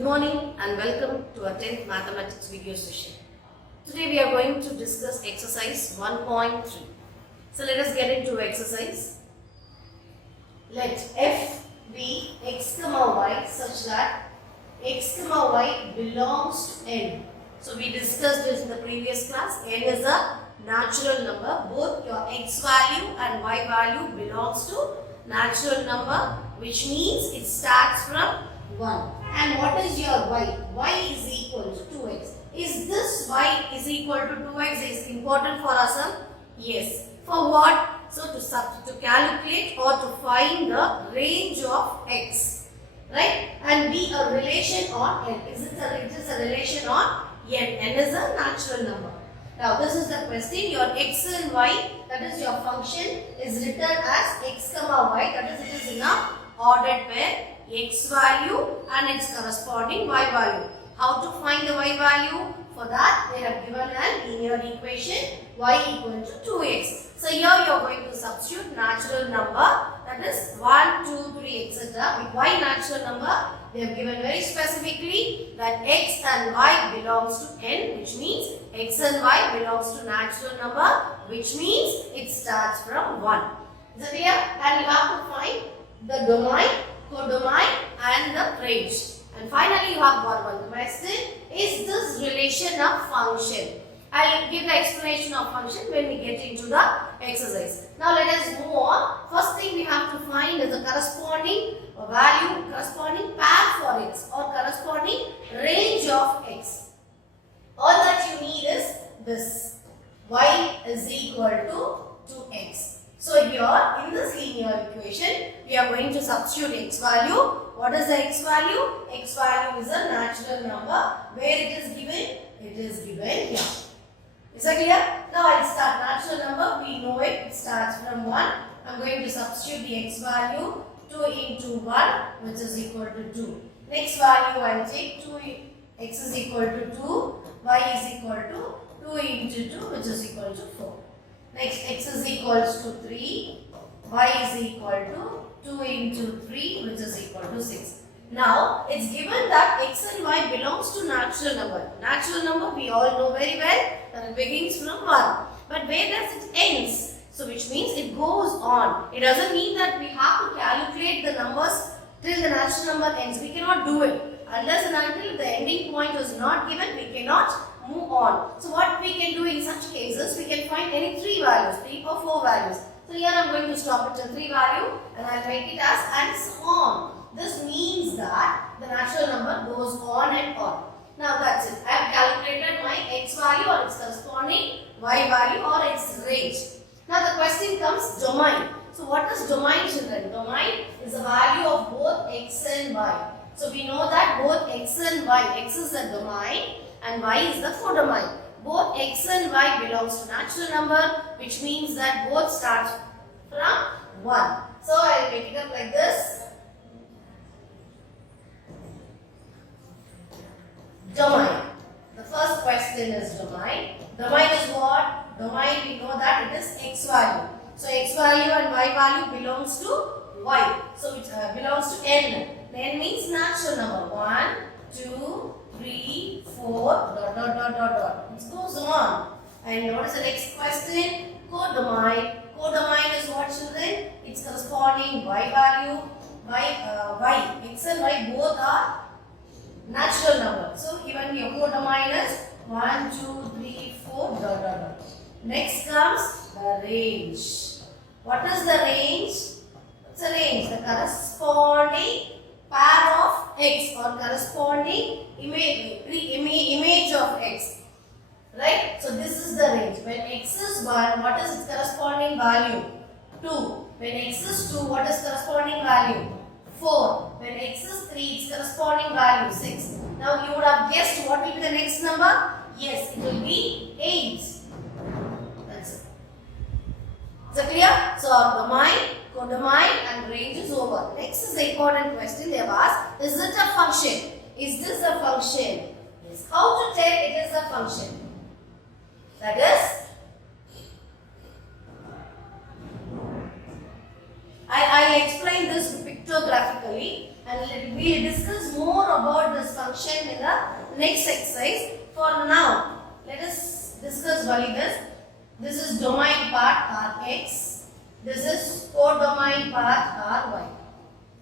Good morning and welcome to our 10th mathematics video session. Today we are going to discuss exercise 1.3. So let us get into exercise. Let f be x comma y such that x comma y belongs to n. So we discussed this in the previous class. N is a natural number. Both your x value and y value belongs to natural number, which means it starts from 1. And what is your y? Y is equal to 2x. Is this y is equal to 2x is important for us? Yes. For what? So to calculate or to find the range of x. Right? And be a relation on n. It is a relation on n. N is a natural number. Now this is the question. Your x and y, that is your function, is written as x comma y. That is, it is in a ordered pair. X value and its corresponding y value. How to find the y value? For that they have given a linear equation y equal to 2x. So here you are going to substitute natural number, that is 1, 2, 3 etc. With y natural number they have given very specifically that x and y belongs to n, which means x and y belongs to natural number, which means it starts from 1. Is it clear? And you have to find the domain, codomain and the range. And finally you have got one question. Is this relation a function? I will give the explanation of function when we get into the exercise. Now let us move on. First thing we have to find is the corresponding value, corresponding pair for x or corresponding range of x. All that you need is this. Y is equal to 2x. So here in this linear equation, we are going to substitute x value. What is the x value? X value is a natural number. Where it is given? It is given here. Is that clear? Now I will start natural number. We know it. It starts from 1. I am going to substitute the x value. 2 into 1, which is equal to 2. Next value I will take 2. X is equal to 2. Y is equal to 2 into 2, which is equal to 4. Next, x is equals to 3, y is equal to 2 into 3, which is equal to 6. Now, it's given that x and y belongs to natural number. Natural number we all know very well that it begins from 1. But where does it ends? So, which means it goes on. It doesn't mean that we have to calculate the numbers till the natural number ends. We cannot do it. Unless and until the ending point is not given, we cannot move on. So what we can do in such cases, we can find any 3 values, 3 or 4 values. So here I am going to stop it at 3 value and I will make it as and so on. This means that the natural number goes on and on. Now that's it. I have calculated my x value or its corresponding y value or its range. Now the question comes domain. So what is domain, children? Domain is the value of both x and y. So we know that both x and y, x is the domain and y is the codomain. Both x and y belongs to natural number, which means that both start from 1. So I will make it up like this. Domain. The first question is domain. Domain is what? Domain, we know that it is x value. So x value and y value belongs to y. So it belongs to n. N means natural number. 1, 2, 3, 4, dot, dot, dot, dot, dot. It goes on. And what is the next question? Codomain. Codomain is what, children? Its corresponding y value. Y, x and y both are natural numbers. So given here codomain is 1, 2, 3, 4, dot, dot, dot. Next comes the range. What is the range? What's the range? The corresponding pair of x or corresponding image of x. Right? So this is the range. When x is 1, what is its corresponding value? 2. When x is 2, what is corresponding value? 4. When x is 3, its corresponding value 6. Now you would have guessed what will be the next number? Yes, it will be 8. That's it. Is it clear? So our domain, codomain and range is over. Next is the important question they have asked. Is it a function? Is this a function? Yes. How to tell it is a function? That is, I explain this pictographically and we will discuss more about this function function in the next exercise. For now, let us discuss only this. This is domain part Rx. This is codomain part Ry.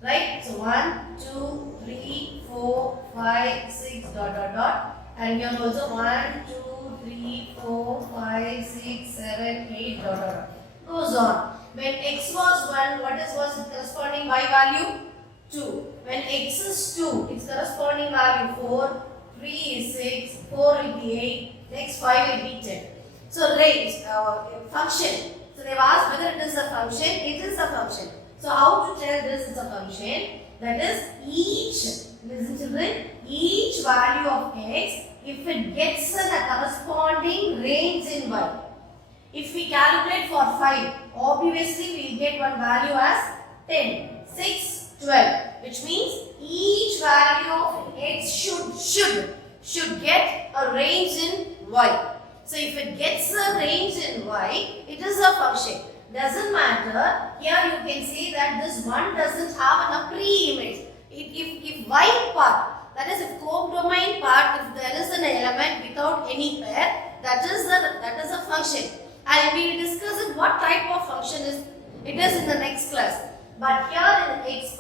Right? So 1, 2, 3, 4, 5, 6, dot, dot, dot. And here also 1, 2, 3, 4, 5, 6, 7, 8, dot, dot, dot. Goes on. When x was 1, what was its corresponding y value? 2. When x is 2, its corresponding value 4, 3 is 6, 4 will be 8, next 5 will be 10. So range, function. So they have asked whether it is a function. It is a function. So how to tell this is a function? That is listen children, each value of x, if it gets a corresponding range in y. If we calculate for 5, obviously we will get one value as 10, 6, 12. Which means each value of x should get a range in y. So if it gets a range in y, it is a function. Doesn't matter. Here you can see that this one doesn't have a pre-image. If y part, that is if codomain part, if there is an element without any pair, that is a function. And we will discuss what type of function it is in the next class. But here in x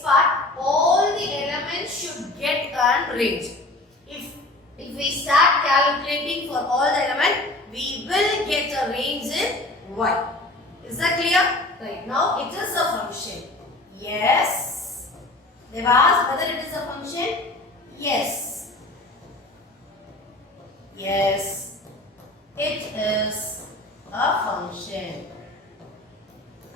part, all the elements should get a range. If we start calculating for all the elements, we will get a range in y. Is that clear? Right. Now it is a function. Yes. They have asked whether it is a function. Yes. Yes. It is a function.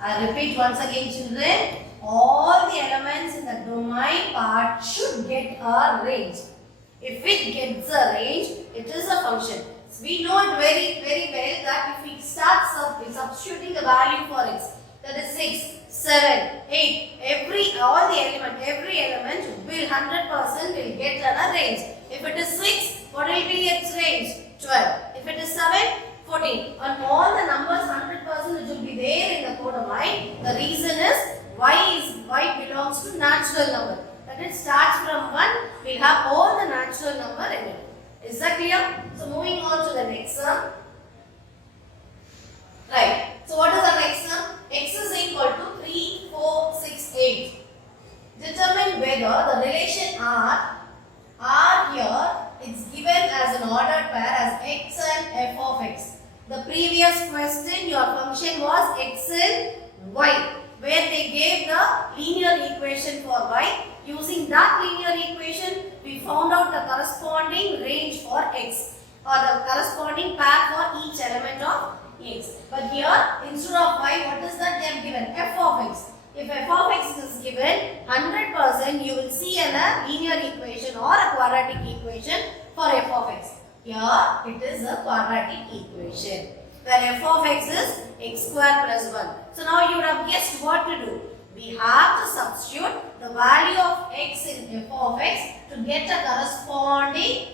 I repeat once again, children. All the elements in the domain part should get a range. If it gets a range, it is a function. So we know it very, very well that if we start substituting the value for x, that is 6, 7, 8, every element will 100% will get a range. If it is 6, what will be its range? 12. If it is 7, 14. On all the numbers, 100% it will be there in the codomain. The reason is y belongs to natural number. That it starts from 1, we will have all the natural number in it. Is that clear? So moving on to the next sum. Right. So what is the next sum? X is equal to 3, 4, 6, 8. Determine whether the relation R here is given as an ordered pair as x and f of x. The previous question, your function was x and y, where they gave the linear equation for y. Using that linear equation, we found out the corresponding range for x, or the corresponding pair for each element of x. But here, instead of y, what is that they have given? F of x. If f of x is given 100%, you will see a linear equation or a quadratic equation for f of x. Here, it is a quadratic equation, where f of x is x square plus 1. So now you would have guessed what to do. We have to substitute the value of x in f of x to get a corresponding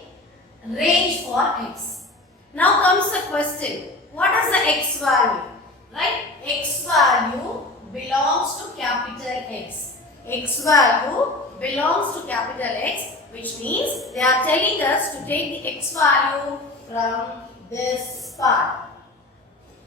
range for x. Now comes the question, what is the x value? Right? X value belongs to capital X. X value belongs to capital X, which means they are telling us to take the x value from this part.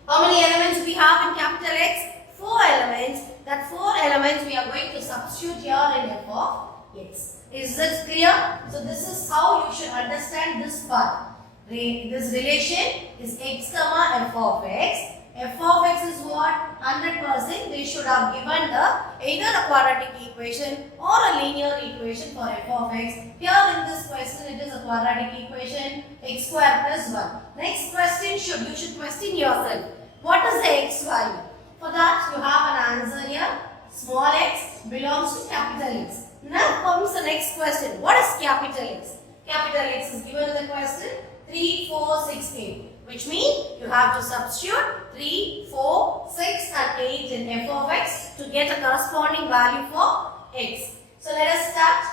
How many elements we have in capital X? 4 elements. That 4 elements we are going to substitute here in f of x. Is this clear? So this is how you should understand this part. This relation is x comma f of x. F of x is what? 100%. They should have given either a quadratic equation or a linear equation for f of x. Here in this question, it is a quadratic equation, x square plus 1. Next question, you should question yourself. What is the x value? For that, you have an answer here. Small x belongs to capital X. Now comes the next question. What is capital X? Capital X is given in the question 3, 4, 6, 8. Which means you have to substitute 3, 4, 6 and 8 in f of x to get a corresponding value for x. So let us start.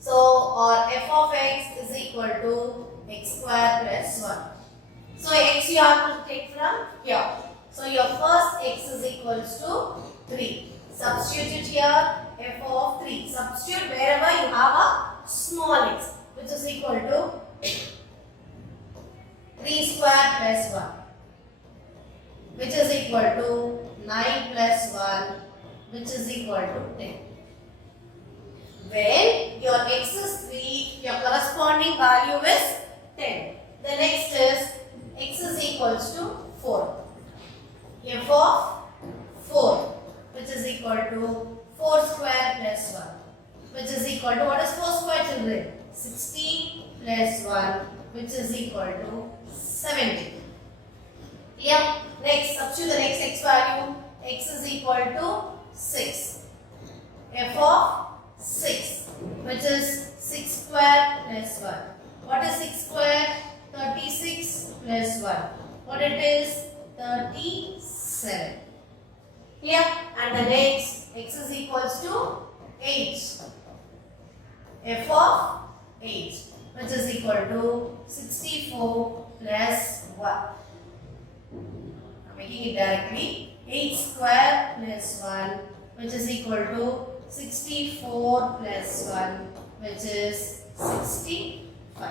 So our f of x is equal to x square plus 1. So x you have to take from here. So your first x is equals to 3. Substitute it here, f of 3. Substitute Substitute wherever you have a small x, which is equal to 3 square plus 1, which is equal to 9 plus 1, which is equal to 10. When your x is 3, your corresponding value is 10. The next is x is equals to 4. F of 4, which is equal to 4 square plus 1, which is equal to, what is 4 square, children? 16 plus 1, which is equal to 70. Clear? Next, substitute the next x value. X is equal to 6. F of 6, which is 6 square plus 1. What is 6 square? 36 plus 1. What it is? 37. Clear? And the next, x is equals to 8. F of 8, which is equal to 64 plus 1. I'm making it directly. 8 square plus 1, which is equal to 64 plus 1, which is 65.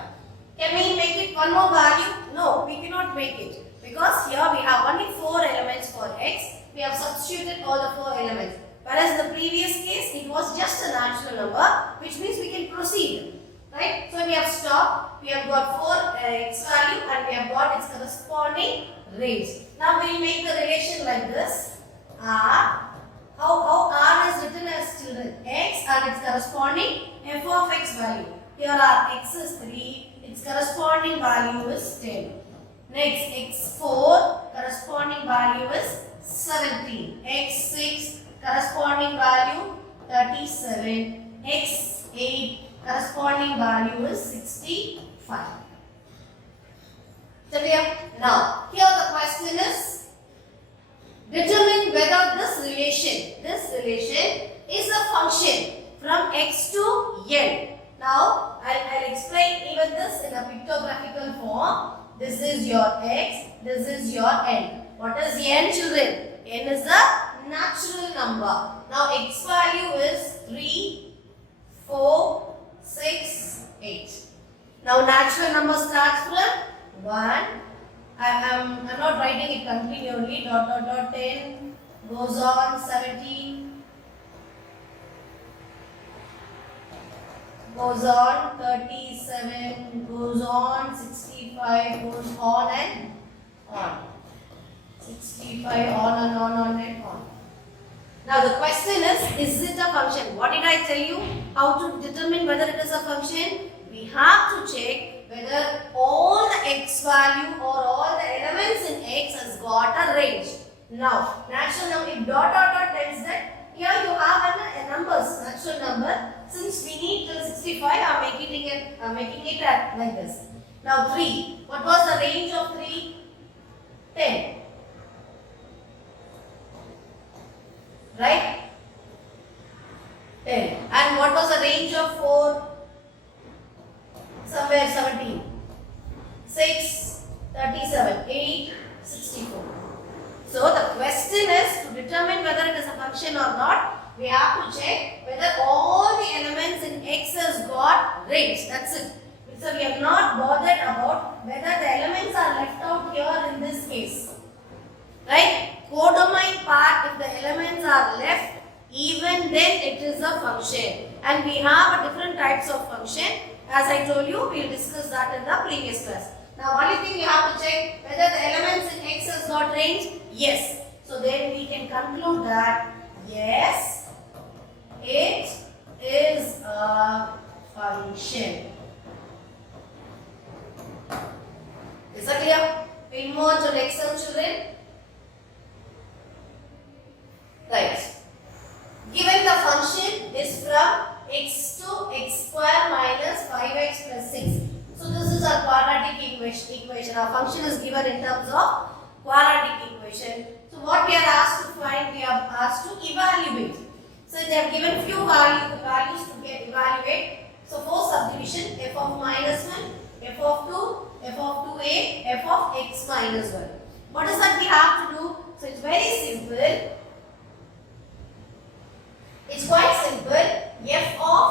Can we make it one more value? No, we cannot make it. Because here we have only 4 elements for x. We have substituted all the 4 elements. Whereas in the previous case, it was just a natural number, which means we can proceed. Right? So we have stopped. We have got 4 x value and we have got its corresponding range. Now we will make the relation like this. R. How R is written as, children? X and its corresponding f of x value. Here our x is 3. Its corresponding value is 10. Next, x4 corresponding value is 17. x6 corresponding value 37. x8 corresponding value is 65. Now, here the question is, determine whether this relation is a function from x to n. Now, I'll explain even this in a pictographical form. This is your x, this is your n. What is n, children? N is a natural number. Now, x value is 3, 4, 6, 8. Now, natural number starts from 1. I'm not writing it continually. 10 goes on, 17 goes on, 37 goes on, 65 goes on and on. 65 on and on and on. Now the question is it a function? What did I tell you? How to determine whether it is a function? We have to check whether all the x value or all the elements in x has got a range. Now, natural number, if dot tells that here you have a numbers, natural number. Since we need till 65, I am making it like this. Now 3. What was the range of 3? 10. Right? 10. And what was the range of 4? Somewhere 17. 6, 37, 8, 64. So the question is to determine whether it is a function or not. We have to check whether all the elements in x has got range. That's it. So we have not bothered about whether the elements are left out here in this case. Right? Codomain part, if the elements are left, even then it is a function. And we have different types of function. As I told you, we will discuss that in the previous class. Now, only thing you have to check whether the elements in x has got range. Yes. So then we can conclude that yes, it is a function. Is that clear? We'll move on to next one, children. Right. Given the function is from x to x square minus 5x plus 6. So this is a quadratic equation. Our function is given in terms of quadratic equation. So what we are asked to find, we are asked to evaluate. So they have given few values to get evaluate. So for subdivision, f of minus 1, f of 2, f of 2a, f of x minus 1. What is that we have to do? So it's very simple. It's quite simple. F of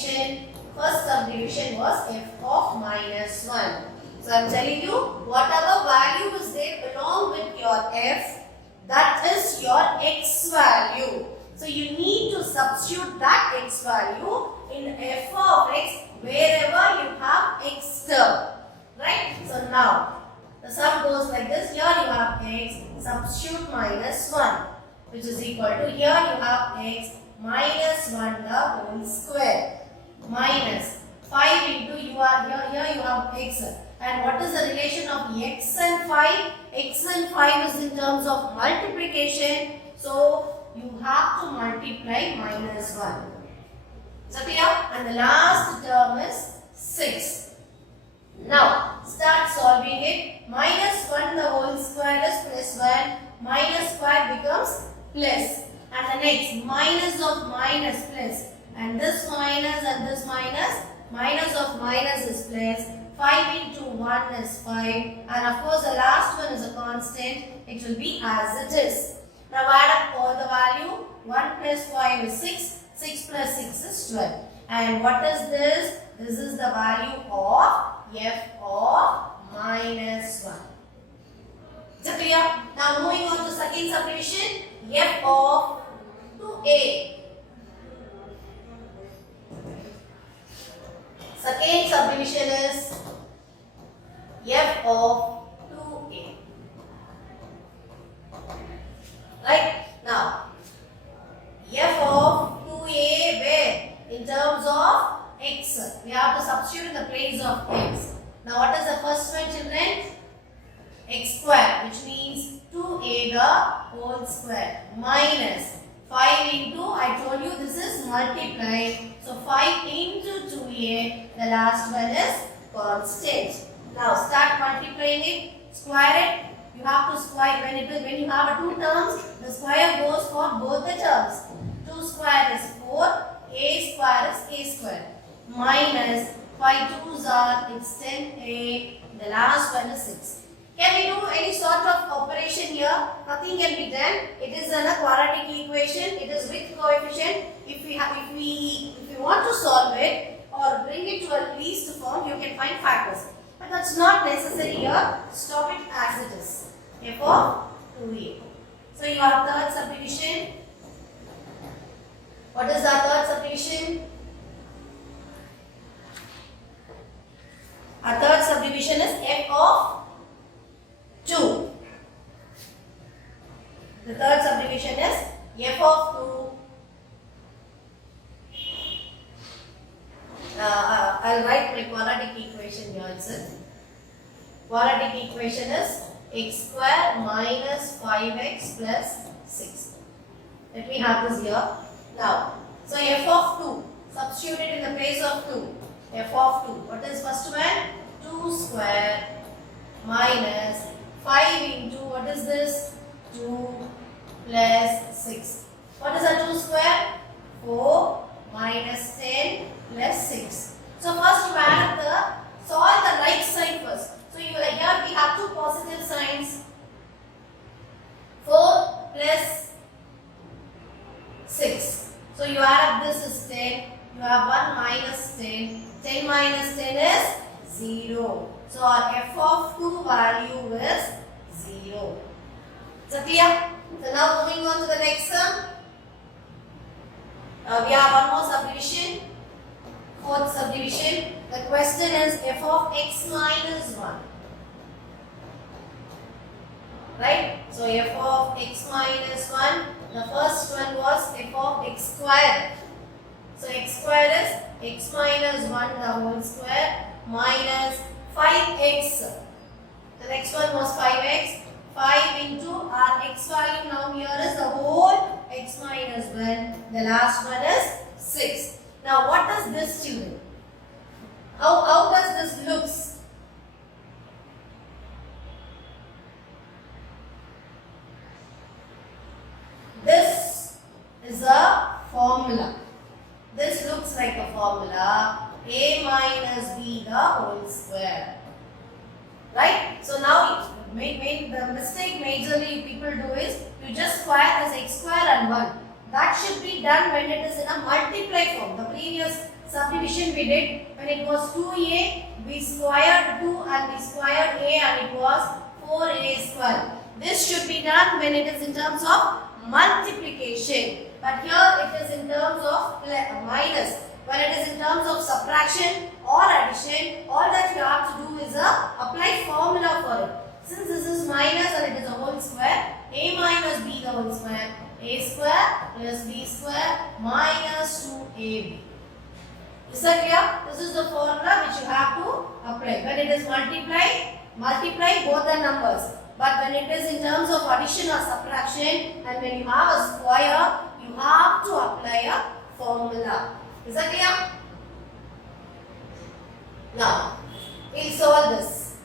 subdivision? First subdivision was f of minus 1. So I am telling you, whatever value is there along with your f, that is your x value. So you need to substitute that x value in f of x wherever you have x term. Right? So now, the sum goes like this. Here you have x, substitute minus 1, which is equal to, here you have x minus 1 the whole square, minus 5 into, here you have x. And what is the relation of x and 5? X and 5 is in terms of multiplication. So you have to multiply minus 1. Is that clear? And the last term is 6. Now start solving it. Minus 1 the whole square is plus 1. Minus square becomes plus. And the next, minus of minus plus. And this minus and this minus. Minus of minus is plus. 5 into 1 is 5. And of course the last one is a constant. It will be as it is. Now add up all the value. 1 plus 5 is 6. 6 plus 6 is 12. And what is this? This is the value of f of minus 1. Is it clear? Now moving on to second subdivision. F of 2a. Second subdivision is f of 2a. Right? Now, f of 2a where? In terms of x. We have to substitute in the place of x. Now, what is the first one, children? X square, which means 2a the whole square, minus 5 into, I told you this is multiplying. So 5 into 2a, the last one is constant. Now start multiplying it, square it. You have to square when you have two terms, the square goes for both the terms. 2 square is 4, a square is a square. Minus 5 2s are, it's 10a, the last one is 6. Can we do any sort of operation here? Nothing can be done. It is a quadratic equation. It is with coefficient. If we want to solve it or bring it to a least form, you can find factors. But that's not necessary here. Stop it as it is. F of 2a. So you have third subdivision. What is our third subdivision? Our third subdivision is f of 2. The third subdivision is f of 2. I'll write my quadratic equation here itself. Quadratic equation is x square minus 5x plus 6. Let me have this here. Now, so f of 2. Substitute it in the place of 2. F of 2. What is first one? 2 square minus 5 into, what is this? 2 plus 6. What is a 2 square? 4 minus 10 plus 6. So first you add solve the right side first. So here we have two positive signs. 4 plus 6. So you add up, this is 10. You have 1 minus 10. 10 minus 10 is 0. So our f of 2 value is 0. Is that clear? So now moving on to the next sum. We have one more subdivision. Fourth subdivision. The question is f of x minus 1. Right? So f of x minus 1. The first one was f of x square. So x square is x minus 1 the whole square minus 5x. The next one was 5x. 5 into our x value now here is the whole x minus 1. The last one is 6. Now what does this do? How does this looks? This is a formula. This looks like a formula. A minus b the whole square. Right? So now the mistake majorly people do is you just square this x square and 1. That should be done when it is in a multiply form. The previous subdivision we did when it was 2a, we squared 2 and we squared a and it was 4a square. This should be done when it is in terms of multiplication. But here it is in terms of minus. When it is in terms of subtraction or addition, all that you have to do is apply formula for it. Since this is minus and it is a whole square, a minus b the whole square, a square plus b square minus 2ab. Is that clear? This is the formula which you have to apply. When it is multiply both the numbers. But when it is in terms of addition or subtraction and when you have a square, you have to apply a formula. Is that clear? Now, we'll solve this.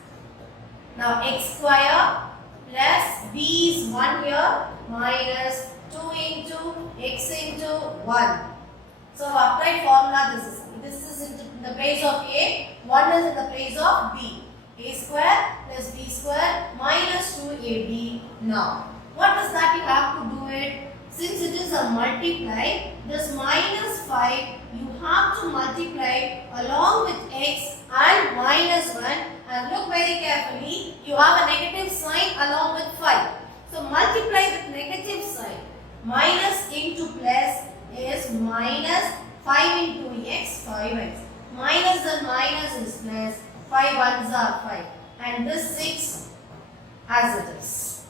Now, x square plus b is 1 here minus 2 into x into 1. So, apply formula. This is in the place of a, 1 is in the place of b. A square plus b square minus 2ab. Now, what is that you have to do it? Since it is a multiply, this minus 5 you have to multiply along with x and minus 1, and look very carefully, you have a negative sign along with 5. So multiply with negative sign. Minus into plus is minus 5 into x, 5x. Minus and minus is plus, 5 ones are 5. And this 6 as it is.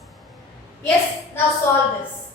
Yes, now solve this.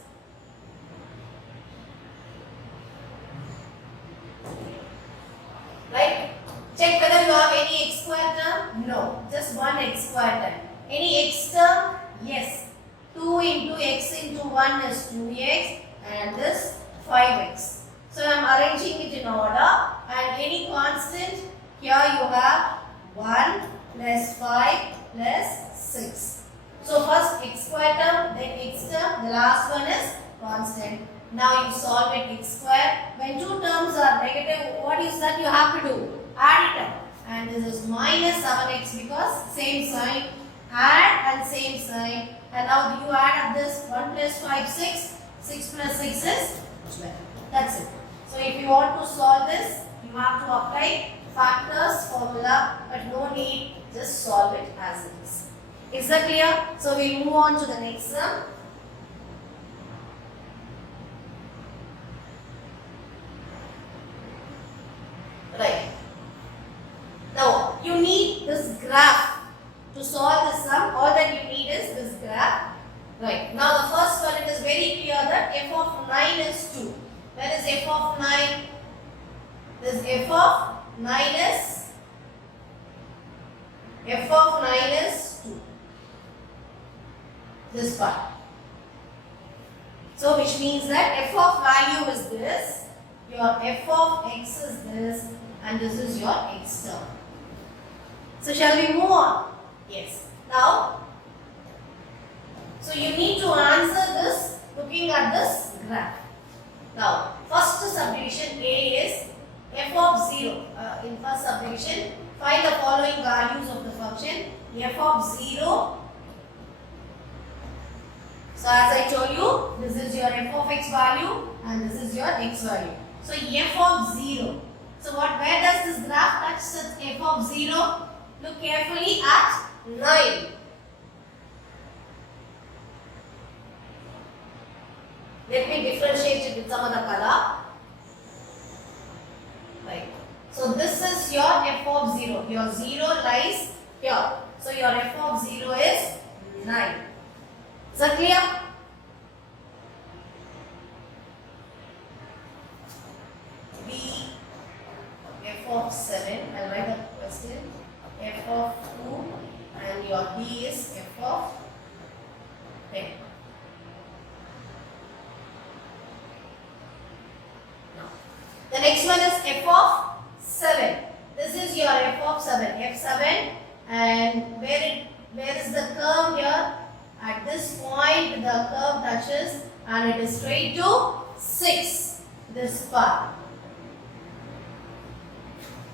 Right? Check whether you have any x square term. No, just one x square term. Any x term? Yes. 2 into x into 1 is 2x and this 5x. So I am arranging it in order, and any constant, here you have 1 plus 5 plus 6. So first x square term, then x term, the last one is constant. Now you solve it x square. When two terms are negative, what is that you have to do? Add it up. And this is minus 7x because same sign. Add and same sign. And now you add up this 1 plus 5, 6. 6 plus 6 is 12. That's it. So if you want to solve this, you have to apply factors formula, but no need, just solve it as it is. Is that clear? So we'll move on to the next sum. Right. Now you need this graph to solve the sum. All that you need is this graph. Right. Now the first one, it is very clear that f of 9 is 2. Where is f of 9? This f of 9 is 2. This part. So which means that f of value is this, your f of x is this, and this is your x term. So shall we move on? Yes. Now, so you need to answer this looking at this graph. Now, first subdivision A is f of 0. In first subdivision, find the following values of the function f of 0. So as I told you, this is your f of x value and this is your x value. So f of 0. So where does this graph touch f of 0? Look carefully at 9. Let me differentiate it with some other color. Right. So this is your f of 0. Your 0 lies here. So your f of 0 is 9. Is that clear? B f of 7. I'll write the question. F of 2 and your B is f of 10. The next one is f of 7. This is your f of 7. F7, and where is the curve here? At this point the curve touches and it is straight to 6. This part.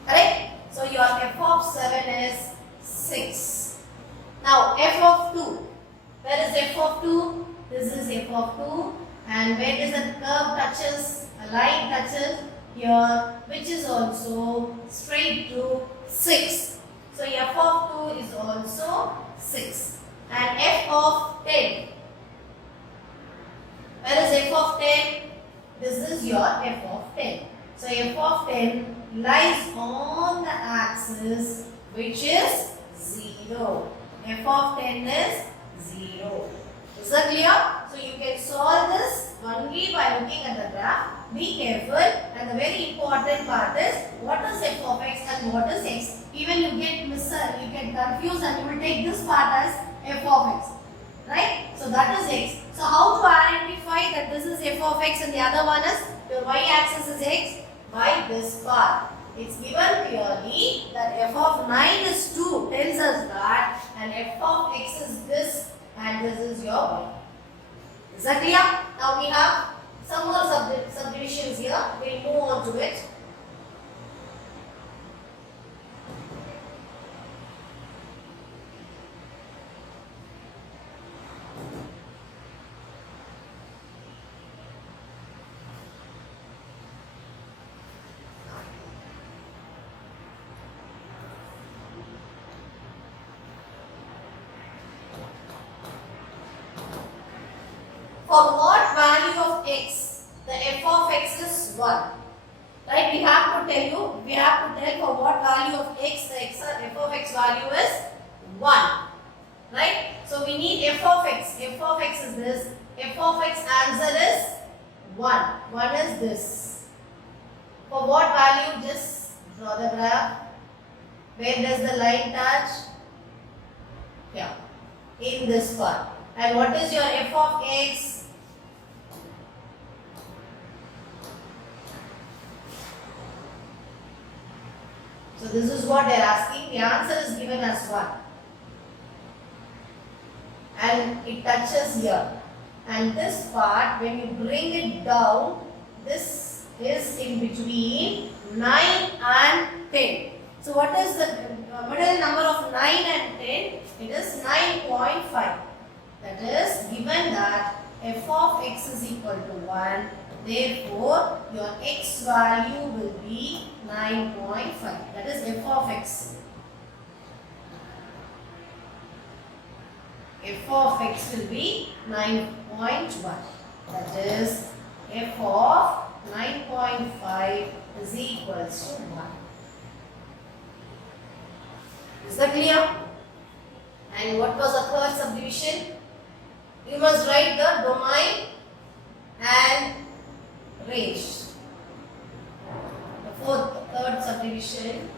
Correct? So your f of 7 is 6. Now f of 2. Where is f of 2? This is f of 2. And where does the curve touches? A line touches. here, which is also straight to 6. So f of 2 is also 6. And f of 10. Where is f of 10? This is your f of 10. So f of 10 lies on the axis which is 0. F of 10 is 0. Is that clear? So you can solve this only by looking at the graph. Be careful, and the very important part is what is f of x and what is x. Even you get confused and you will take this part as f of x. Right? So that is x. So how to identify that this is f of x and the other one is your y-axis is x? By this part. It's given clearly that f of 9 is 2, tells us that, and f of x is this, and this is your y. Is that clear? Now we have some more subdivisions here. We'll move on to it. For what value of x, the f of x is 1. Right? We have to tell for what value of x, the f of x value is 1. Right? So we need f of x. F of x is this. F of x answer is 1. 1 is this. For what value? Just draw the graph. Where does the line touch? Here. In this part. And what is your f of x? So this is what they are asking. The answer is given as 1. And it touches here. And this part, when you bring it down, this is in between 9 and 10. So what is the middle number of 9 and 10? It is 9.5. That is given that f of x is equal to 1. Therefore, your x value will be 9.5. That is f of x. F of x will be 9.1. That is f of 9.5 is equals to 1. Is that clear? And what was the third subdivision? You must write the domain and range. The third subdivision.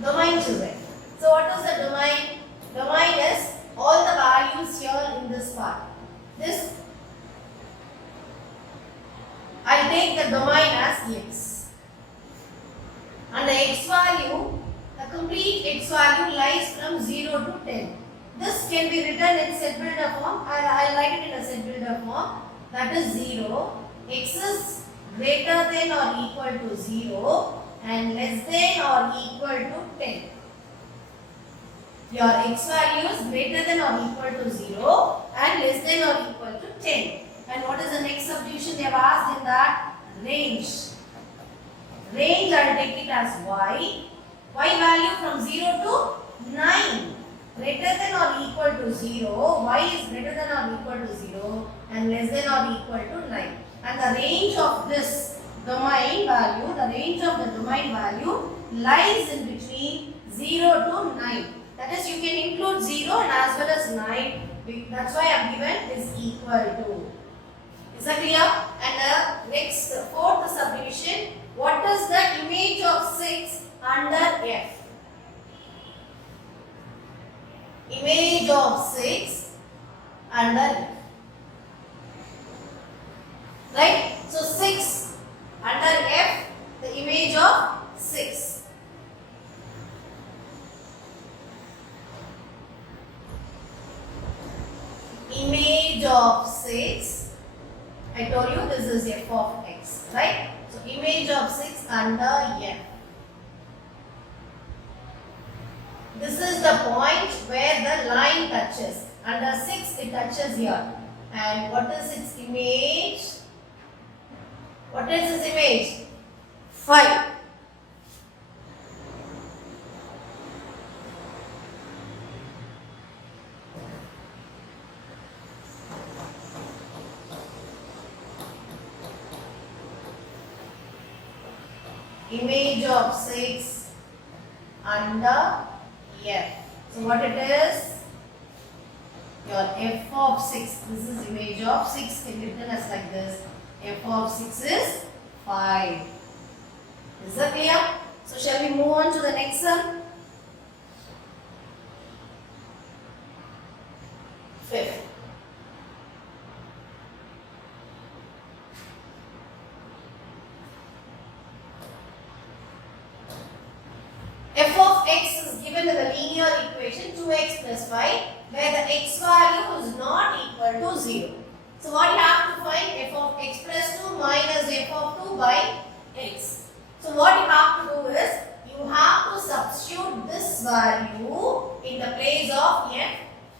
Domain, children. So what is the domain? Domain is all the values here in this part. This, I take the domain as x. And the x value, the complete x value lies from 0 to 10. This can be written in set builder form. I'll write it in a set builder form. That is 0. X is greater than or equal to 0 and less than or equal to 10. Your x value is greater than or equal to 0 and less than or equal to 10. And what is the next subdivision they have asked in that? Range. Range, I will take it as y. Y value from 0 to 9. Greater than or equal to 0. Y is greater than or equal to 0 and less than or equal to 9. And the range of this domain value, the range of the domain value lies in between 0 to 9. That is, you can include 0 and as well as 9. That's why I have given is equal to. Is that clear? And the next, fourth subdivision. What is the image of 6 under F? Image of 6 under F. Right? So 6 under F, the image of 6. Image of 6. I told you this is f of x, right? So image of 6 under F. This is the point where the line touches. Under 6 it touches here. And what is its image? What is its image? 5. Image of 6 under F. So what it is? Your f of 6. This is image of 6 can be written as like this. F of 6 is 5. Is that clear? So shall we move on to the next one? Fifth. F of x is given in the linear equation 2x plus 5 where the x value is not equal to 0. So what you have to find? F of x plus 2 minus f of 2 by x. So what you have to do is you have to substitute this value in the place of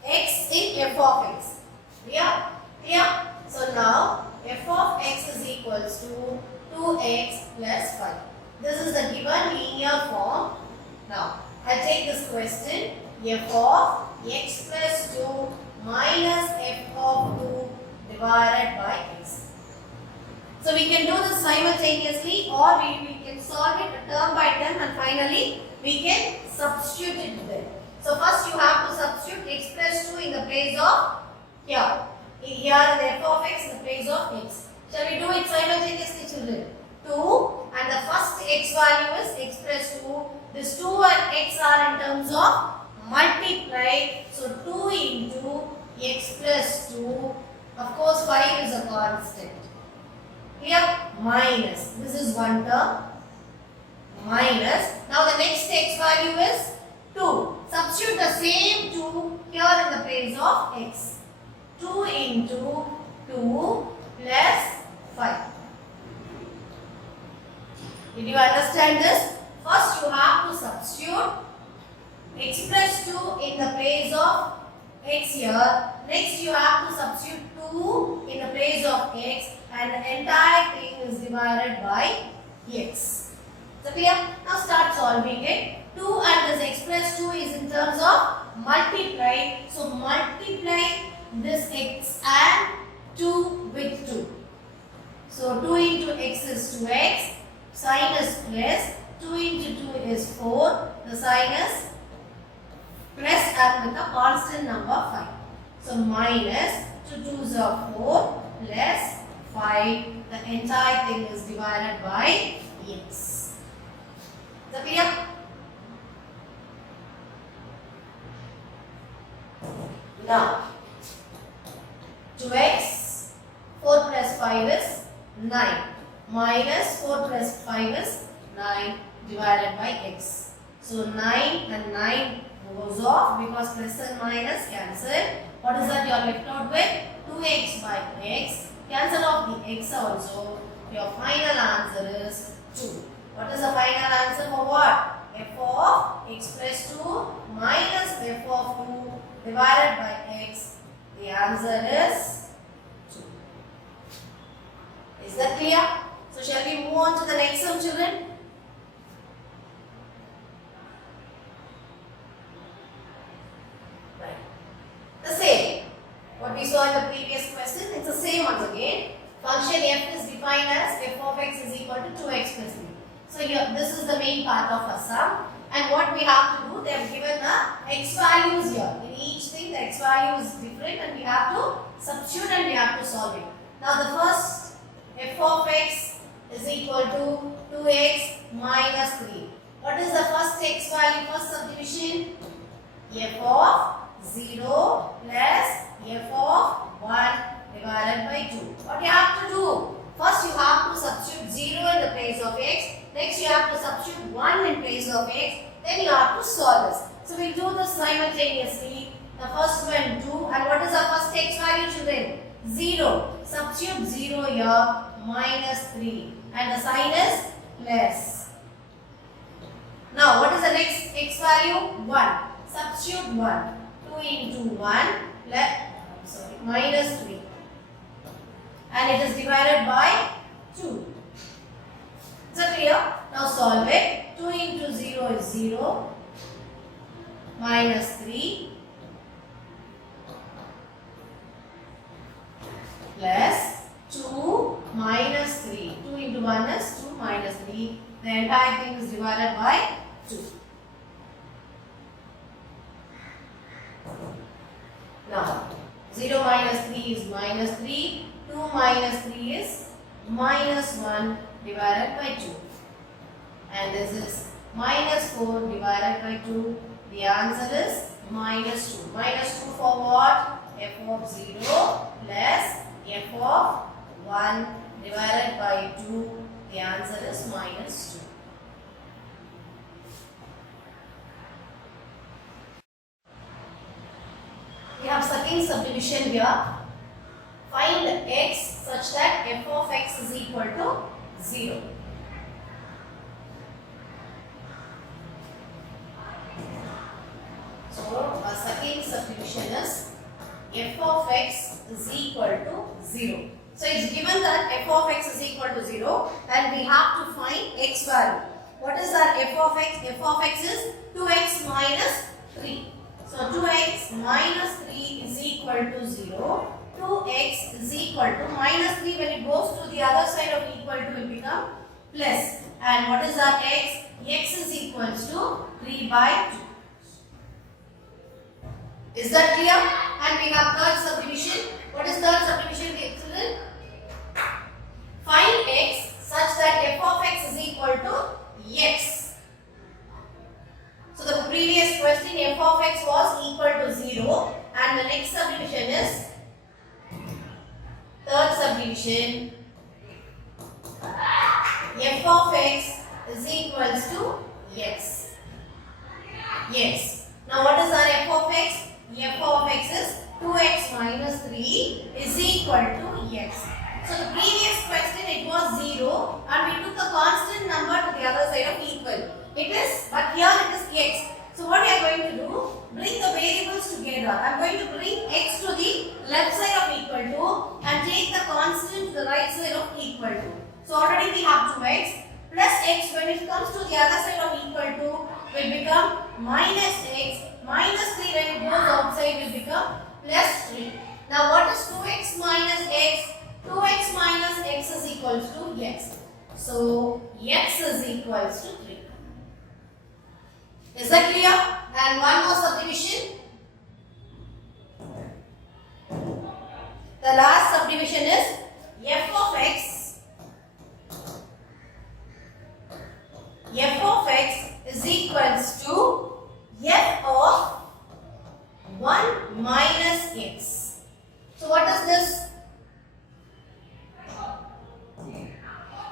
x in f of x. Clear? Clear? So now f of x is equals to 2x plus 5. This is the given linear form. Now, I take this question, f of x plus 2 minus f of 2 divided by x. So, we can do this simultaneously or we can solve it term by term and finally we can substitute it there. So, first you have to substitute x plus 2 in the place of here. Here in the f of x in the place of x. Shall we do it simultaneously, children? 2 and the first x value is x plus 2. This 2 and x are in terms of multiply. So 2 into x plus 2. Of course 5 is a constant. Clear? Minus. This is one term. Minus. Now the next x value is 2. Substitute the same 2 here in the place of x. 2 into 2 plus 5. Did you understand this? First you have to substitute x plus 2 in the place of x here. Next you have to substitute 2 in the place of x and the entire thing is divided by x. So clear? Now start solving it. 2 and this x plus 2 is in terms of multiply. So multiply this x and 2 with 2. So 2 into x is 2x. Sign is plus. 2 into 2 is 4. The sign is plus and with a constant number 5. So minus 2 2s are 4 plus 5. The entire thing is divided by x. Is that clear? Now 2x 4 plus 5 is 9 minus 4 plus 5 is 9 divided by x. So 9 and 9 goes off because plus and minus cancel. What is that you are left out with? 2x by x. Cancel off the x also. Your final answer is 2. What is the final answer for what? F of x plus 2 minus f of 2 divided by x. The answer is 2. Is that clear? So shall we move on to the next one, children? Right. The same. What we saw in the previous question, it's the same once again. Function f is defined as f of x is equal to 2x plus 3. So here, this is the main part of our sum. And what we have to do, they have given the x values here. In each thing, the x value is different and we have to substitute and we have to solve it. Now the first f of x is equal to 2x minus 3. What is the first x value, first subdivision? F of 0 plus f of 1 divided by 2. What you have to do? First you have to substitute 0 in the place of x. Next you have to substitute 1 in place of x. Then you have to solve this. So we will do this simultaneously. The first one 2. And what is the first x value, children? 0. Substitute 0 here minus 3. And the sign is plus. Now what is the next x value? 1. Substitute 1. 2 into 1 plus minus 3. And it is divided by 2. Is that clear? Now solve it. 2 into 0 is 0. Minus 3. Plus 2 minus 3. 2 into 1 is 2 minus 3. The entire thing is divided by 2. Now 0 minus 3 is minus 3. 2 minus 3 is minus 1 divided by 2. And this is minus 4 divided by 2. The answer is minus 2. Minus 2 for what? F of 0 plus f of 1 divided by 2. The answer is minus 2. We have second subdivision here. Find x such that f of x is equal to 0. So our second subdivision is f of x is equal to 0. So it's given that f of x is equal to 0 and we have to find x value. What is our f of x? F of x is 2x minus 3. So 2x minus 3 is equal to 0. 2x is equal to minus 3 when it goes to the other side of equal to will become plus. And what is our x? X is equals to 3 by 2. Is that clear? And we have third subdivision. What is third subdivision, the children? Find x such that f of x is equal to x. So the previous question f of x was equal to 0 and the next subdivision is third subdivision. F of x is equals to x. Yes. Now what is our f of x? F of x is 2x minus 3 is equal to x. So the previous question it was 0 and we took a constant number to the other side of equal. It is, but here it is x. So what we are going to do? Bring the variables together. I am going to bring x to the left side of equal to and take the constant to the right side of equal to. So already we have 2x plus x when it comes to the other side of equal to will become minus x. Minus 3 when it goes outside will become plus 3. Now what is 2x minus x? 2x minus x is equals to x. So x is equals to 3. Is that clear? And one more subdivision. The last subdivision is f of x. F of x is equals to f of 1 minus x. So what is this?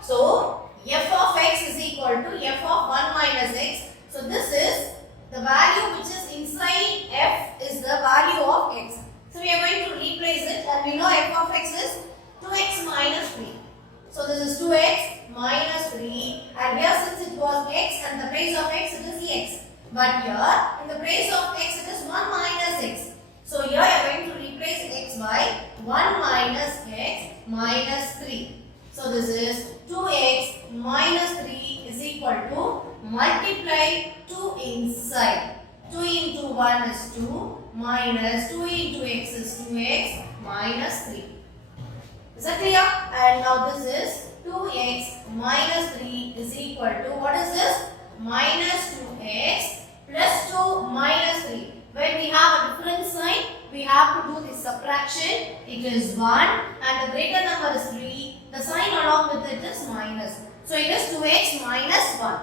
So f of x is equal to f of 1 minus x. So this is the value which is inside f is the value of x. So we are going to replace it and we know f of x is 2x minus 3. So this is 2x minus 3 and here since it was x and the place of x it is x. But here in the place of x it is 1 minus x. So here I am going to replace x by 1 minus x minus 3. So this is 2x minus 3 is equal to multiply 2 inside. 2 into 1 is 2 minus 2 into x is 2x minus 3. Is that clear? And now this is 2x minus 3 is equal to what is this? Minus 2x plus 2 minus 3. When we have a different sign, we have to do the subtraction. It is 1 and the greater number is 3. The sign along with it is minus. So it is 2x minus 1.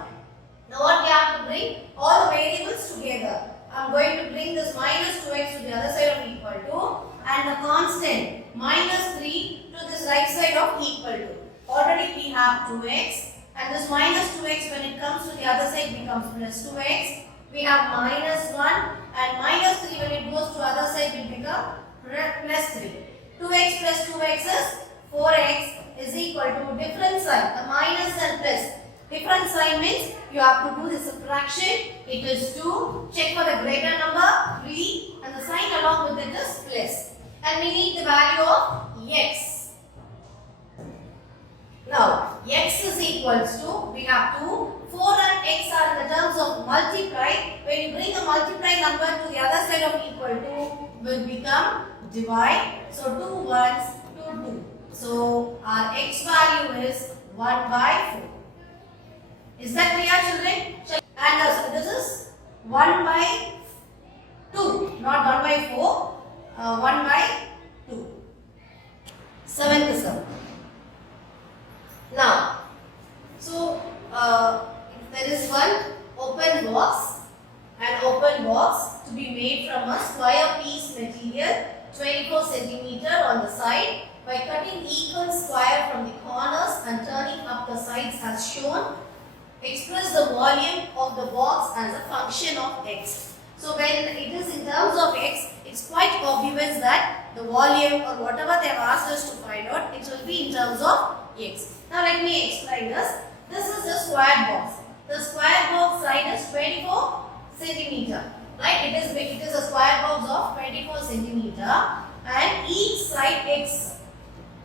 Now what we have to bring? All the variables together. I am going to bring this minus 2x to the other side of equal to and the constant minus 3 to this right side of equal to. Already we have 2x and this minus 2x when it comes to the other side becomes plus 2x. We have minus 1 and minus 3 when it goes to other side will become plus 3. 2x plus 2x is 4x is equal to different sign, the minus and plus. Different sign means you have to do the subtraction. It is 2. Check for the greater number 3 and the sign along with it is plus. And we need the value of x. Now x is equals to, we have 2. 4 and x are in the terms of multiply. When you bring the multiply number to the other side of equal to, will become divide. So 2 ones to 2. So our x value is 1 by 4. Is that clear, children? And so this is 1 by 2, not 1 by 4, 1 by 2. 7th sum. Now, so there is one open box, an open box to be made from a square piece material 24 centimeter on the side. By cutting equal square from the corners and turning up the sides as shown, express the volume of the box as a function of x. So when it is in terms of x, it's quite obvious that the volume or whatever they have asked us to find out, it will be in terms of x. Now let me explain this. This is the square box. The square box side is 24 centimeter. Right? It is a square box of 24 centimeter and each side x.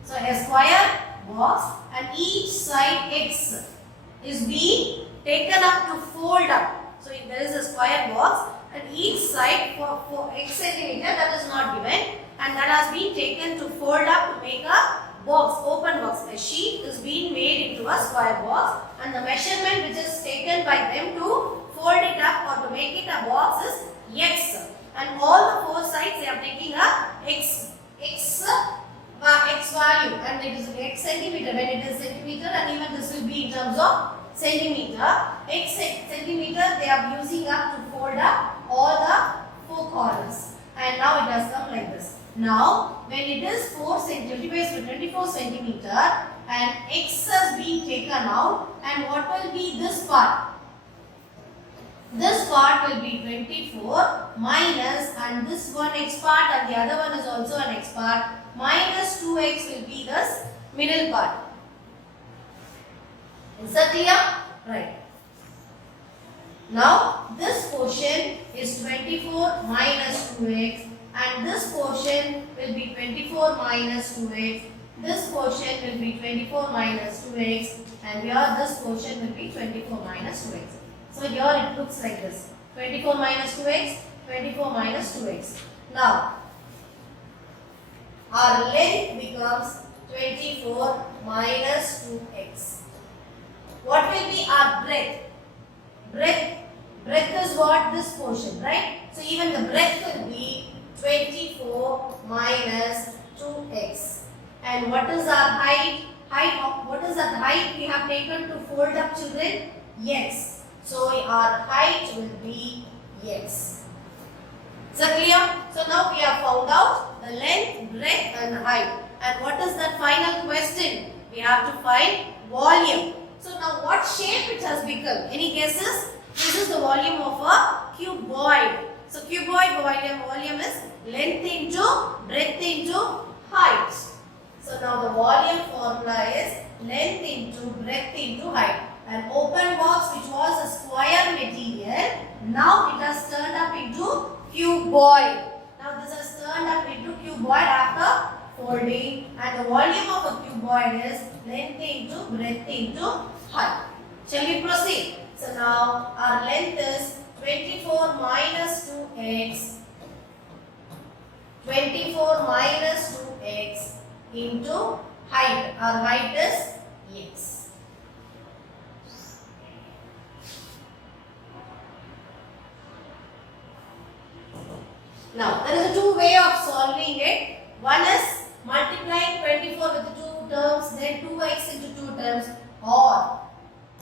So a square box and each side x is being taken up to fold up. So if there is a square box and each side for x centimeter, that is not given, and that has been taken to fold up to make a box, open box. A sheet is being made into a square box and the measurement which is taken by them to fold it up or to make it a box is x, and all the four sides they are taking a x value, and it is x centimeter when it is centimeter, and even this will be in terms of centimeter. X centimeter they are using up to fold up all the four corners, and now it has come like this. Now when it is 24 centimeter and x has been taken out, and what will be this part? This part will be 24 minus, and this one x part and the other one is also an x part, minus 2x will be this middle part. Is that clear? Right. Now this portion is 24 minus 2x, and this portion will be 24 minus 2x. This portion will be 24 minus 2x, and here this portion will be 24 minus 2x. So here it looks like this: 24 minus 2x, 24 minus 2x. Now our length becomes 24 minus 2x. What will be our breadth? Breadth is what? This portion, right? So even the breadth will be 24 minus 2x. And what is our height? What is that height we have taken to fold up, children? X. So our height will be x. Is that clear? So now we have found out the length, breadth and height. And what is that final question? We have to find volume. So now what shape it has become? Any guesses? This is the volume of a cuboid. So cuboid volume is length into breadth into height. So now the volume formula is length into breadth into height. An open box which was a square material, now it has turned up into cuboid. Now this has turned up into cuboid after folding, and the volume of a cuboid is length into breadth into height. Shall we proceed? So now our length is 24 minus 2x, 24 minus 2x into height. Our height is x. Now, there is a two way of solving it. One is multiplying 24 with two terms, then 2x into two terms, or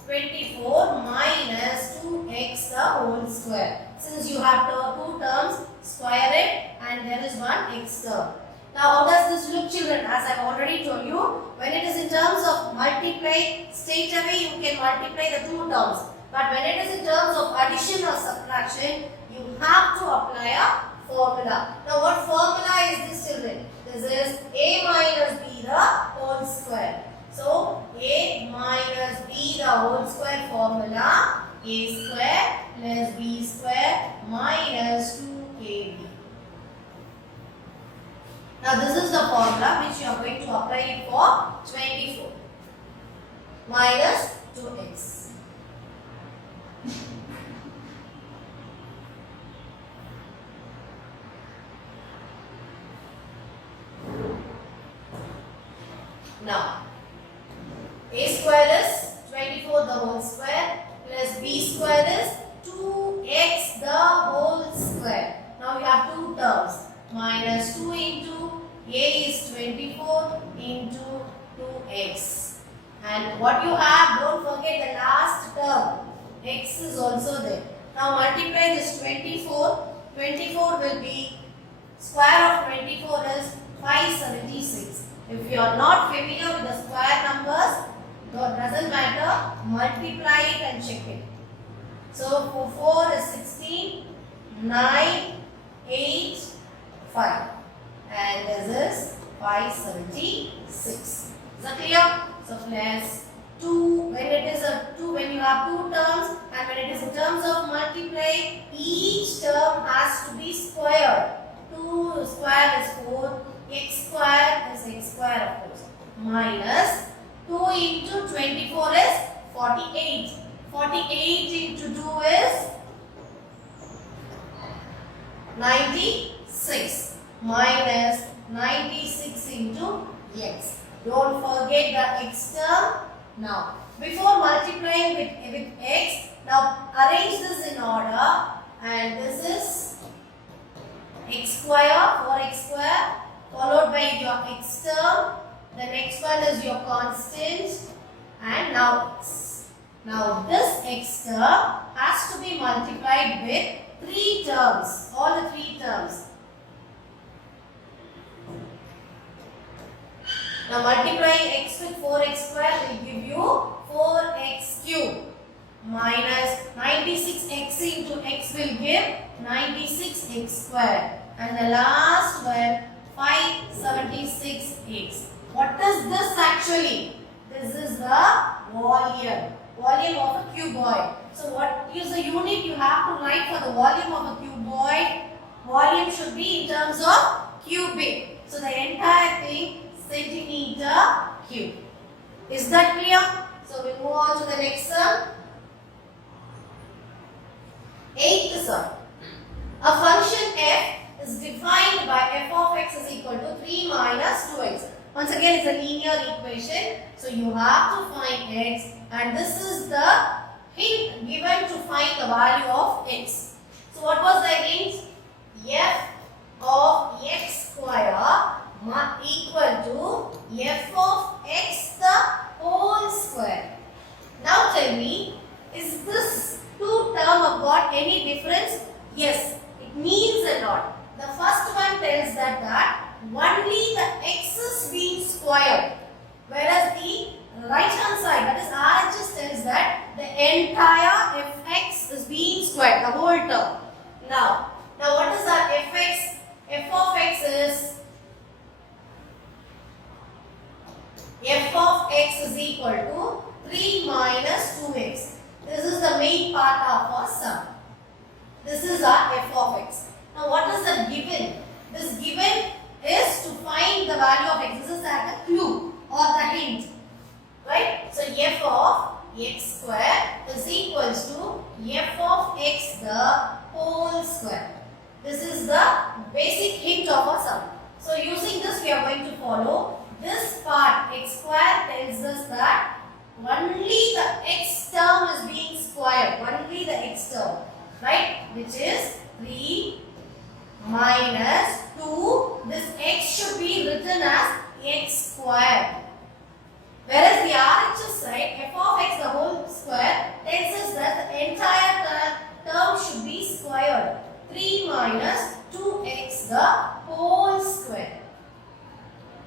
24 minus 2x the whole square. Since you have two terms, square it, and there is one x term. Now, how does this look, children? As I have already told you, when it is in terms of multiply, straight away you can multiply the two terms. But when it is in terms of addition or subtraction, you have to apply a formula. Now what formula is this, children? This is a minus b the whole square. So a minus b the whole square formula, a square plus b square minus 2ab. Now this is the formula which you are going to apply it for 24 minus 2x. Now a square is 24 the whole square plus b square is 2x the whole square. Now we have two terms, minus 2 into a is 24 into 2x. And what you have, don't forget the last term, x is also there. Now multiply this 24, 24 will be, square of 24 is 576. If you are not familiar with the square numbers, doesn't matter, multiply it and check it. So 4 is 16, 9, 8, 5. And this is 576. Is that clear? So plus 2, when it is a 2, when you have two terms and when it is in terms of multiply, each term has to be squared. 2 square is 4, x square is x square of course, minus 2 into 24 is 48. 48 into 2 is 96 minus 96 into x. Don't forget the x term. Now, before multiplying with x, now arrange this in order, and this is x square, 4x square, followed by your x term. The next one is your constant, and now x. Now this x term has to be multiplied with 3 terms, all the 3 terms. Now multiplying x with 4x square will give you 4x cube minus 96x into x will give 96x square, and the last one 576x. What is this actually? This is the volume of a cuboid. So what is the unit you have to write for the volume of a cuboid? Volume should be in terms of cubic. So the entire thing centimeter cube. Is that clear? So we move on to the next sum. 8th sum. A function f is defined by f of x is equal to 3 minus 2x. Once again, it's a linear equation. So you have to find x, and this is the hint given to find the value of x. So what was the hint? F of x square equal to f of x the whole square. Now tell me, is this two term have got any difference? Yes, it means a lot. The first one tells that only the x is being squared, whereas the right hand side, that is RHS, tells that the entire fx is being squared, the whole term. Now what is our fx? F of x is equal to 3 minus 2x. This is the main part of our sum. This is our f of x. Now what is the given? This given is to find the value of x. This is like a clue or the hint. Right? So f of x square is equals to f of x the whole square. This is the basic hint of our sum. So using this we are going to follow. This part x square tells us that only the x term is being squared. Only the x term. Right? Which is 3 minus 2. This x should be written as x square. Whereas the RHS side, f of x the whole square, tells us that the entire term should be squared. 3 minus 2x the whole square.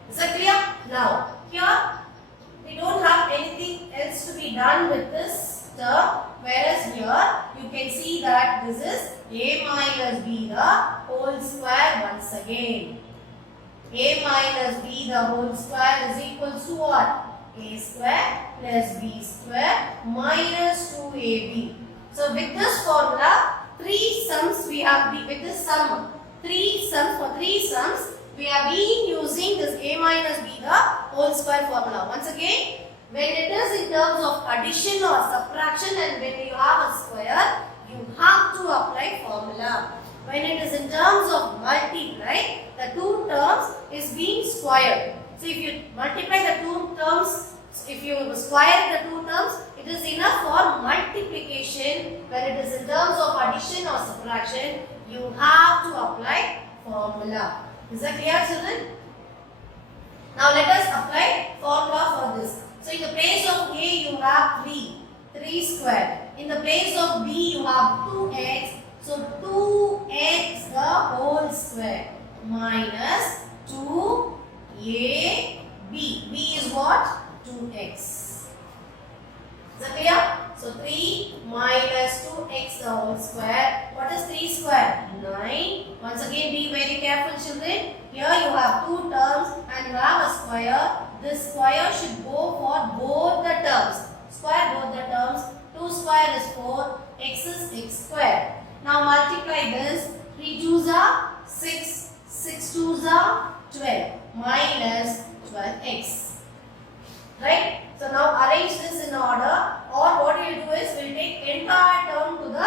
Is that clear? Now, here we don't have anything else to be done with this term, whereas here you can see that this is a minus b the whole square once again. A minus b the whole square is equal to what? a square plus b square minus 2ab. So with this formula, three sums we have, with this sum, for three sums, we have been using this a minus b the whole square formula. Once again, when it is in terms of addition or subtraction and when you have a square, you have to apply formula. When it is in terms of multiply, the two terms is being squared. So if you multiply the two terms, if you square the two terms, it is enough for multiplication. When it is in terms of addition or subtraction, you have to apply formula. Is that clear, children? Now let us apply formula for this. So in the place of a you have 3 squared. In the place of b you have 2x. So 2x the whole square minus 2ab. b is what? 2x. Is that clear? So 3 minus 2x the whole square. What is 3 square? 9. Once again be very careful, children. Here you have two terms and you have a square. This square should go for both the terms. Square both the terms. 2 square is 4. X is x square. Now multiply this. 3 2s are 6. 6 2s are 12. Minus 12x. Right? So now arrange this in order, or what you will do is we will take entire term to the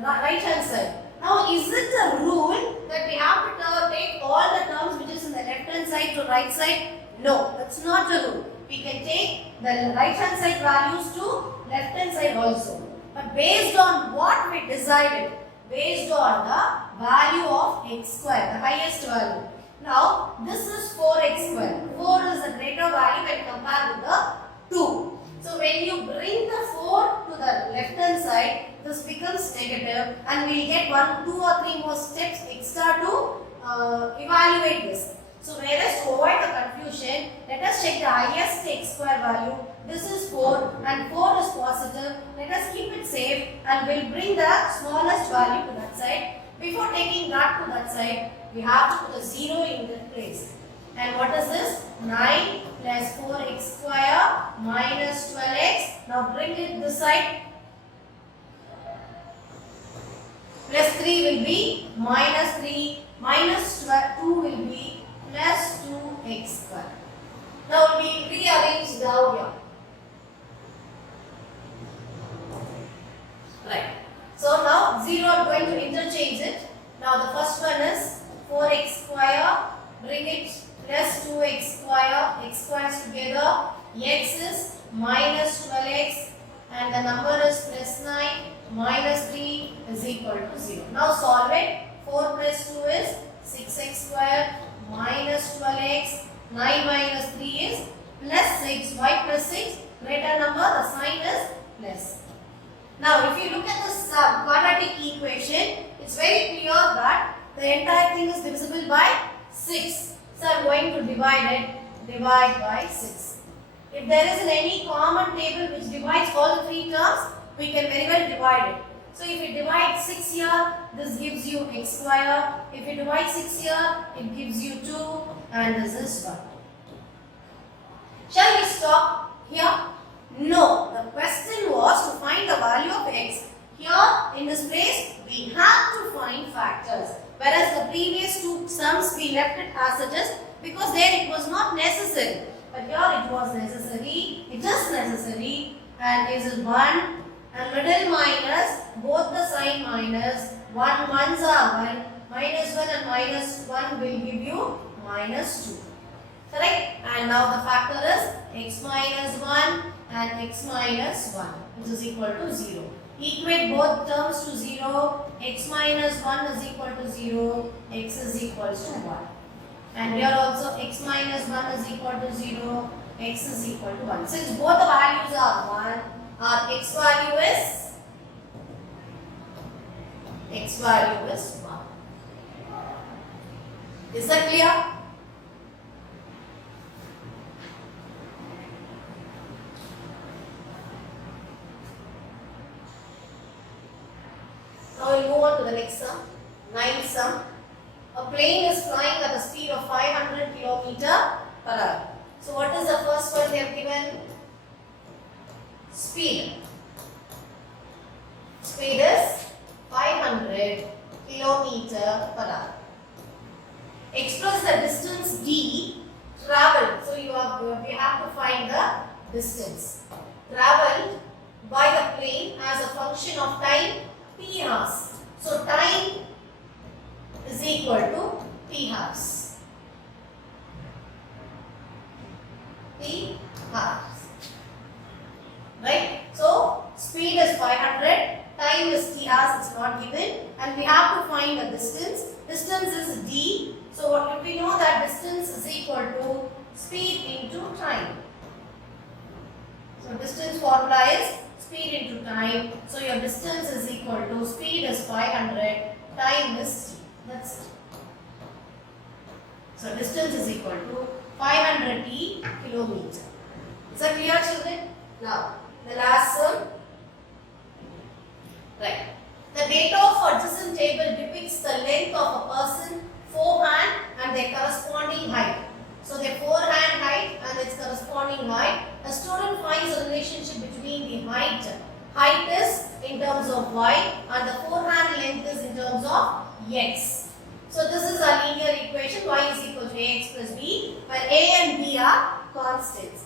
right hand side. Now is it a rule that we have to take all the terms which is in the left hand side to right side? No, that's not a rule. We can take the right hand side values to left hand side also. But based on what we decided, based on the value of x square, the highest value. Now this is 4x square. 4 is a greater value when compared with the 2. So when you bring the 4 to the left hand side, this becomes negative and we will get 1, 2 or 3 more steps extra to evaluate this. So whereas to avoid the confusion, let us check the highest x square value. This is 4 and 4 is positive. Let us keep it safe and we will bring the smallest value to that side. Before taking that to that side, we have to put a 0 in that place. And what is this? 9 plus 4x square minus 12x. Now bring it this side. Plus 3 will be minus 3. Minus 2 will be plus 2x square. Now we rearrange down here. Right. So now 0 I'm going to interchange it. Now the first one is 4x square. Bring it plus 2x square. X squares together. X is minus 12x and the number is plus 9. Minus 3 is equal to 0. Now solve it. 4 plus 2 is 6x square minus 12x. 9 minus 3 is plus 6. Why plus 6? Greater number, the sign is plus. Now if you look at the quadratic equation, it's very clear that the entire thing is divisible by 6. So I am going to divide it. Divide by 6. If there isn't any common table which divides all the three terms, we can very well divide it. So if you divide 6 here, this gives you x square. If you divide 6 here, it gives you 2 and this is 1. Shall we stop here? No. The question was to find the value of x. Here in this place, we have to find factors. Whereas the previous two sums we left it as it is because there it was not necessary. But here it was necessary. It is necessary. And this is 1. And middle minus, both the sign minus, 1 ones are 1, minus 1 and minus 1 will give you minus 2. Correct? And now the factor is x minus 1 and x minus 1, which is equal to 0. Equate both terms to 0, x minus 1 is equal to 0, x is equal to 1. And here also x minus 1 is equal to 0, x is equal to 1. Since both the values are 1, our x value is 1. Is that clear? Now we'll move on to the next sum. 9th sum. A plane is flying at a speed of 500 km/h. So what is the first one they have given? Speed. Speed is 500 kilometer per hour. Express the distance d traveled. So we have to find the distance traveled by the plane as a function of time t hours. So time is equal to t hours. T hours. Right? So speed is 500, time is t hours, it's not given, and we have to find the distance. Distance is d. So if we know that distance is equal to speed into time. So distance formula is speed into time. So your distance is equal to speed is 500, time is t. That's it. So distance is equal to 500 t kilometer. Is that clear, children? Now the last one. Right. The data of adjacent table depicts the length of a person, forehand and their corresponding height. So their forehand height and its corresponding height. A student finds a relationship between the height. Height is in terms of y and the forehand length is in terms of x. So this is a linear equation, y is equal to ax plus b, where a and b are constants.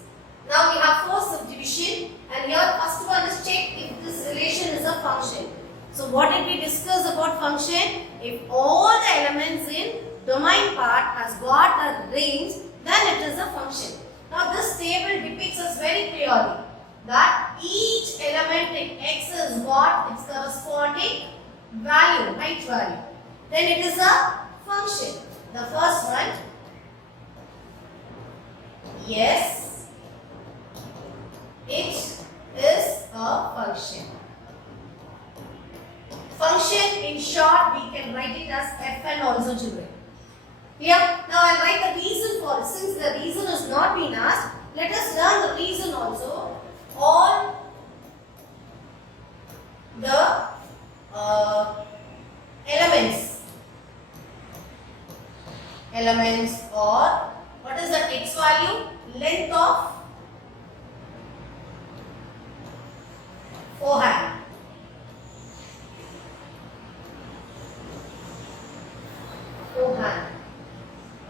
Now we have four subdivision, and here first one is check if this relation is a function. So what did we discuss about function? If all the elements in domain part has got a range, then it is a function. Now this table depicts us very clearly that each element in x has got its corresponding value, height value. Then it is a function. The first one, yes, it is a function. Function in short we can write it as fn also, children. Here, now I will write the reason for it. Since the reason has not been asked, let us learn the reason also. All the elements or what is the x value? Length of forehand. Forehand.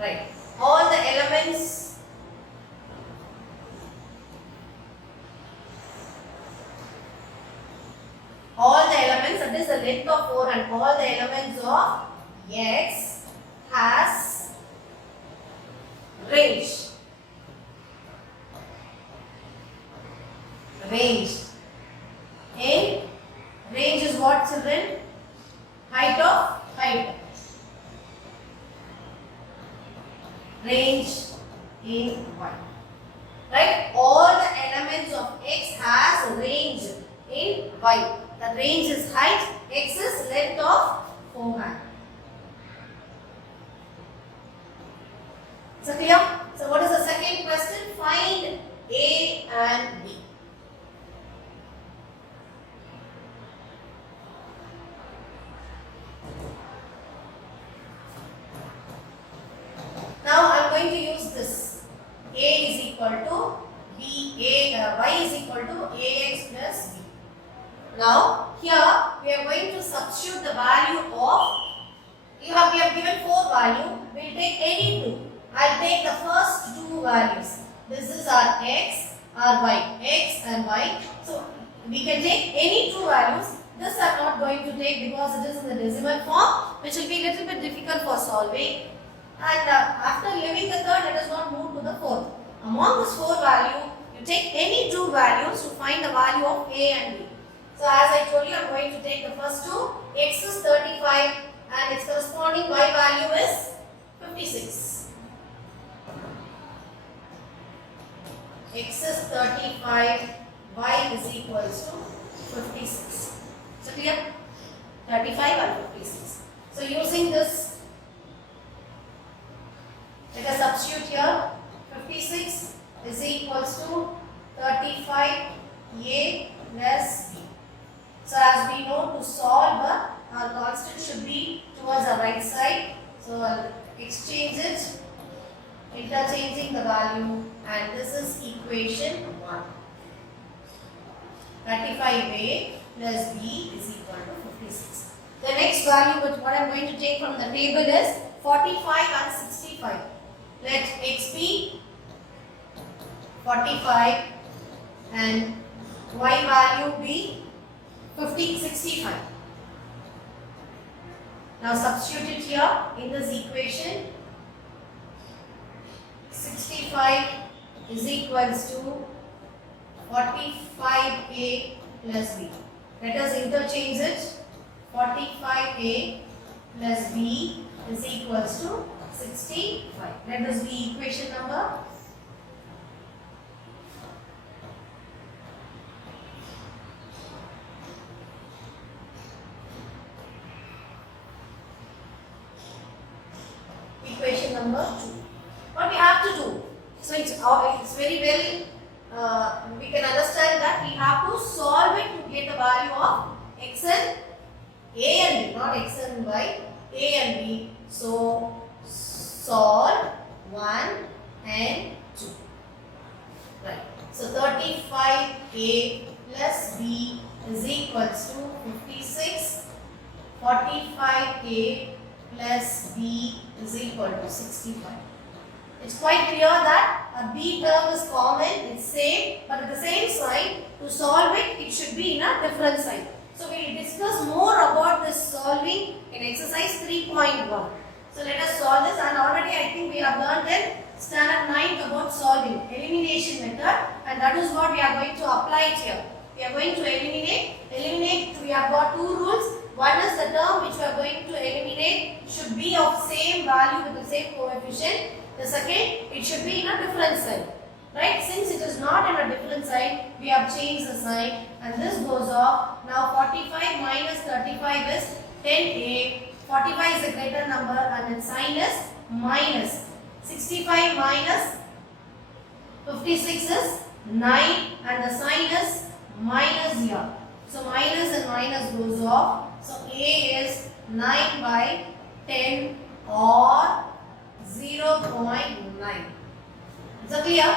Right. All the elements that is the length of forehand, all the elements of x has range. In range is what, children? Height. Range in y. Right? All the elements of x has range in y. The range is height, x is length of forehand. So clear? So what is the second question? Find A and B. Now I am going to use this. A is equal to y is equal to ax plus b. Now here we are going to substitute the value of, we have given 4 value, we will take any 2. I will take the first 2 values. This is our x, our y, x and y. So we can take any 2 values. This I am not going to take because it is in the decimal form, which will be a little bit difficult for solving. And after leaving the third, let us not move to the fourth. Among this 4 value, you take any 2 values to find the value of A and B. So as I told you, I am going to take the first 2. X is 35 and its corresponding y value is 56. X is 35, y is equals to 56. So clear? 35 and 56. So using this, let us substitute here. 56 is equals to 35 A plus B. So as we know, to solve, our constant should be towards the right side. So I'll exchange it. interchanging the value, and this is equation 1. 35a plus b is equal to 56. The next value which what I am going to take from the table is 45 and 65. Let x be 45 and y value be 65. Now substitute it here in this equation. 65 is equals to 45a plus b. Let us interchange it. 45a plus b is equals to 65. Let this be equation number. Equation number 2. What we have to do? So it's very well, we can understand that we have to solve it to get the value of x and a and b, not x and y, a and b. So solve 1 and 2. Right. So 35a plus b is equals to 56. 45a plus b is equal to 65. It's quite clear that a b term is common, it's same, but at the same sign, to solve it, it should be in a different sign. So we will discuss more about this solving in exercise 3.1. So let us solve this, and already I think we have learned in standard 9 about solving, elimination method, and that is what we are going to apply it here. We are going to eliminate, we have got two rules. One is the term which we are going to eliminate should be of same value with the same coefficient. The second, it should be in a different sign. Right? Since it is not in a different sign, we have changed the sign and this goes off. Now 45 minus 35 is 10a. 45 is a greater number and its sign is minus. 65 minus 56 is 9 and the sign is minus here. So minus and minus goes off. So a is 9 by 10 or 0.9. Is that clear?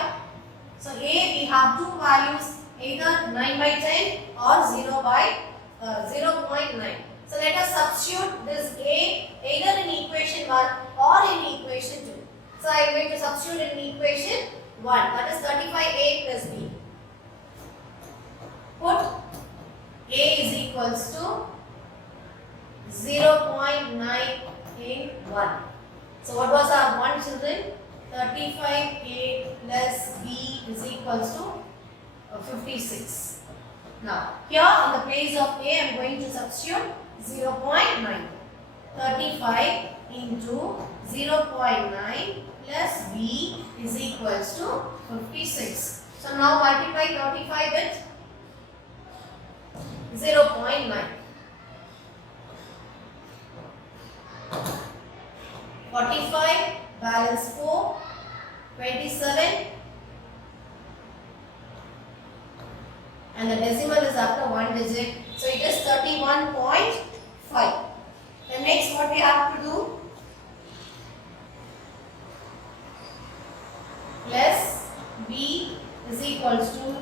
So a we have two values, either 9 by 10 or 0 by 0.9. So let us substitute this a either in equation 1 or in equation 2. So I am going to substitute in equation 1, that is 35a plus b. Put a is equals to 0.9 in 1. So what was our 1, children? 35a plus b is equals to 56. Now here in the place of a I am going to substitute 0.9. 35 into 0.9 plus b is equals to 56. So now multiply 35 with 0.9. 45, balance 4, 27, and the decimal is after one digit, so it is 31.5. The next what we have to do, plus b is equals to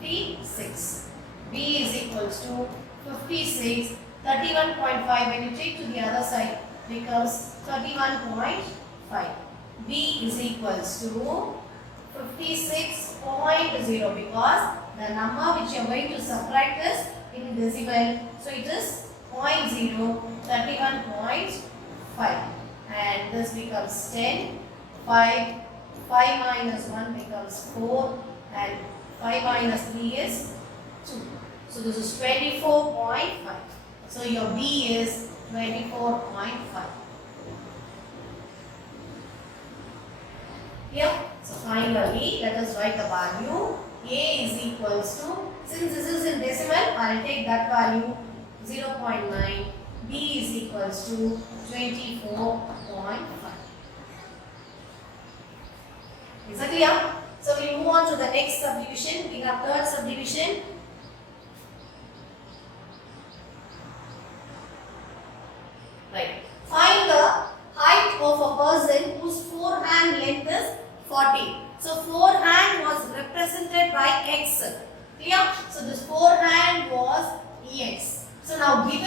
56. b is equals to 56, 31.5 when you take to the other side becomes 31.5. b is equals to 56.0 because the number which you are going to subtract is in decimal. So it is 0.0, 31.5 and this becomes 10, 5 minus 1 becomes 4 and 5 minus 3 is 2. So this is 24.5. So your b is 24.5. Here, so finally let us write the value. A is equals to, since this is in decimal, I will take that value 0.9. B is equals to 24.5. Is that clear? So we move on to the next subdivision. We have third subdivision. Right. Find the height of a person whose forehand length is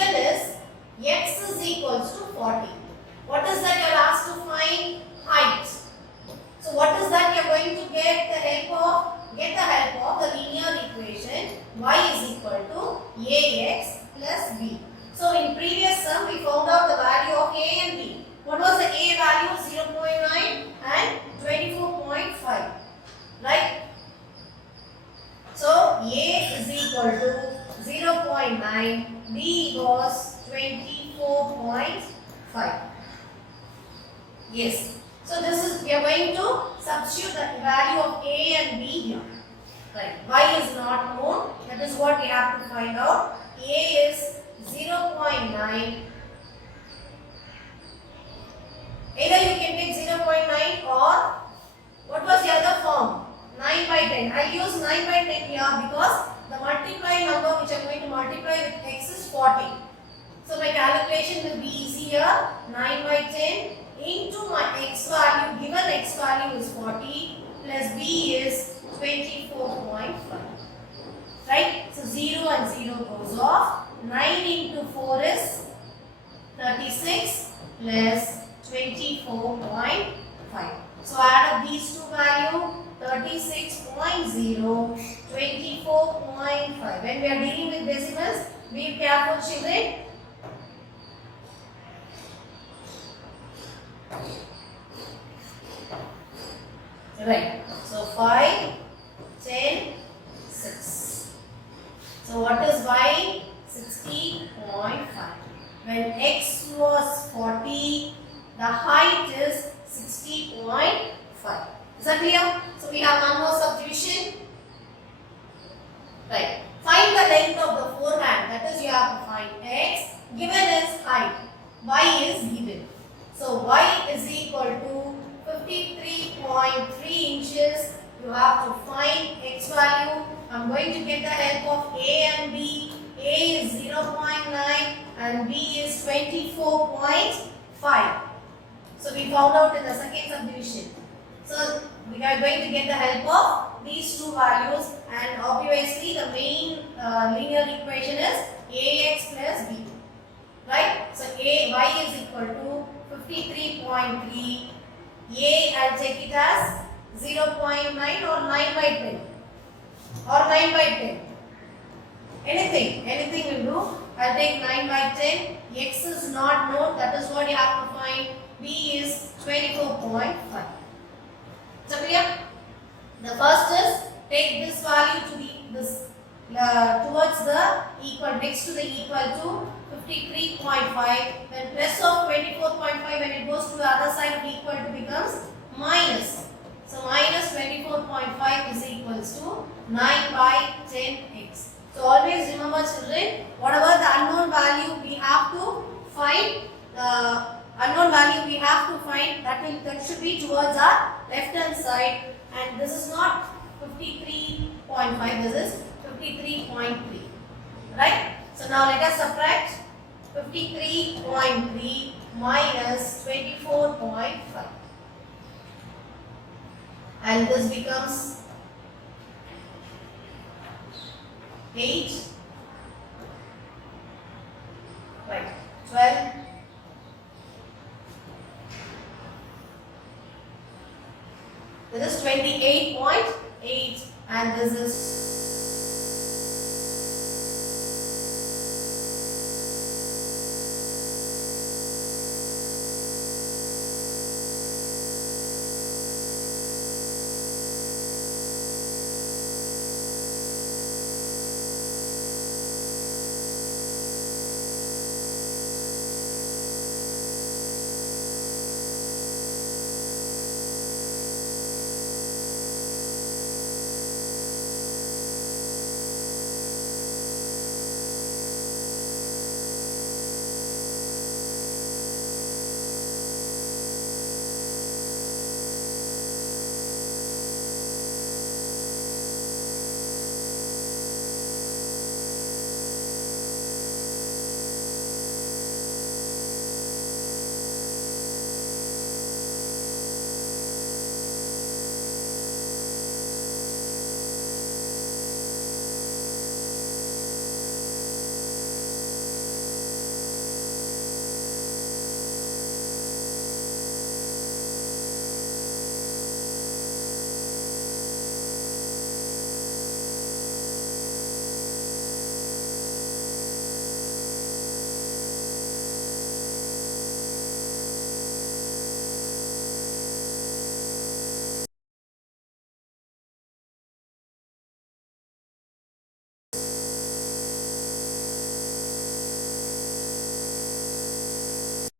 given is x is equals to 40. What is that you are asked to find? Height. So what is that you are going to get the help of? Get the help of the linear equation y is equal to ax plus b. So in previous sum we found out the value of a and b. What was the a value? 0.9 and 24.5. Right? So a is equal to 0.9, b was 24.5. Yes. So this is, we are going to substitute the value of a and b here. Right. Y is not known. That is what we have to find out. A is 0.9. Either you can take 0.9 or what was the other form? 9 by 10. I use 9 by 10 here because the multiplying number which I am going to multiply with x is 40. So my calculation will be easy here. 9 by 10 into my x value, given x value is 40 plus b is 24.5. Right? So 0 and 0 goes off. 9 into 4 is 36 plus 24.5. So add up these two values, 36.0, 24.5. When we are dealing with decimals, be careful, children. Right. So 5, 10, 6. So what is y? 60.5. When x was 40, the height is 60.5. Is that clear? So we have one more subdivision. Right. Find the length of the forehand. That is, you have to find x. Given is height. Y is given. So y is equal to 53.3 inches. You have to find x value. I am going to get the help of a and b. A is 0.9 and b is 24.5. So we found out in the second subdivision. So we are going to get the help of these two values, and obviously the main linear equation is ax plus b. Right? So y is equal to 53.3. A, I'll take it as 0.9 or 9 by 10 or 9 by 10. Anything will do. I'll take 9 by 10. X is not known. That is what you have to find. B is 24.5. So clear? The first is take this value to towards the equal, next to the equal to 53.5. Then plus of 24.5, when it goes to the other side of equal to becomes minus. So minus 24.5 is equals to 9 by 10x. So always remember, children, whatever the unknown value we have to find, that should be towards our left hand side, and this is not 53.5, this is 53.3. Right? So now let us subtract 53.3 minus 24.5, and this becomes 8, right, 12, this is 28.8 and this is